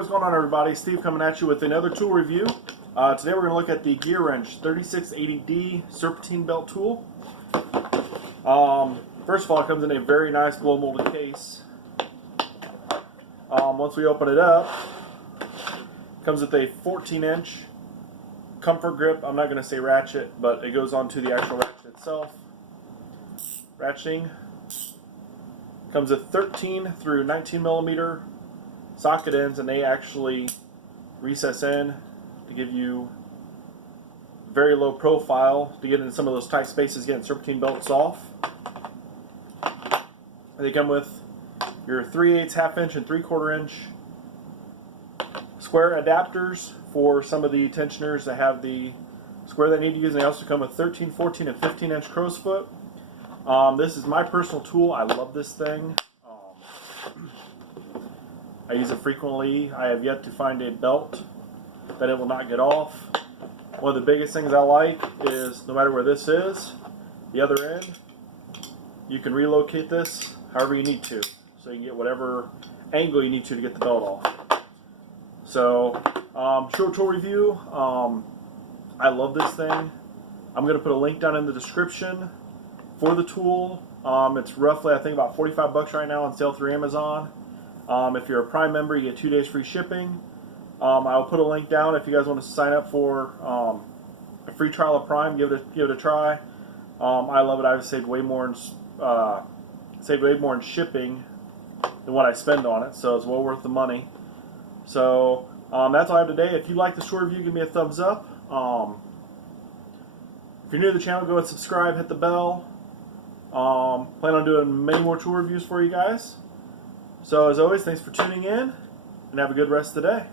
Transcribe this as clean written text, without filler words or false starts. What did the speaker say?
what's going on, everybody? Steve coming at you with another tool review. Today we're going to look at the Gearwrench 3680D Serpentine belt tool. First of all, it comes in a very nice blow molded case. Once we open it up, it comes with a 14-inch comfort grip. I'm not going to say ratchet, but it goes onto the actual ratchet itself. Ratcheting comes with 13 through 19 millimeter socket ends, and they actually recess in to give you very low profile to get into some of those tight spaces, getting serpentine belts off. And they come with your 3/8, half-inch, and 3/4 inch square adapters for some of the tensioners that have the square they need to use. And they also come with 13, 14, and 15-inch crow's foot. This is my personal tool. I love this thing. I use it frequently. I have yet to find a belt that it will not get off. One of the biggest things I like is no matter where this is, the other end, you can relocate this however you need to. So you can get whatever angle you need to get the belt off. So, short tool review. I love this thing. I'm going to put a link down in the description for the tool. It's roughly, I think, about 45 bucks right now on sale through Amazon. If you're a Prime member, you get 2 days free shipping. I'll put a link down if you guys want to sign up for a free trial of Prime. Give it a try. I love it. I've saved way more in shipping than what I spend on it, so it's well worth the money. So that's all I have today. If you like this tool review, give me a thumbs up. If you're new to the channel, go and subscribe, hit the bell. Plan on doing many more tool reviews for you guys. So as always, thanks for tuning in, and have a good rest of the day.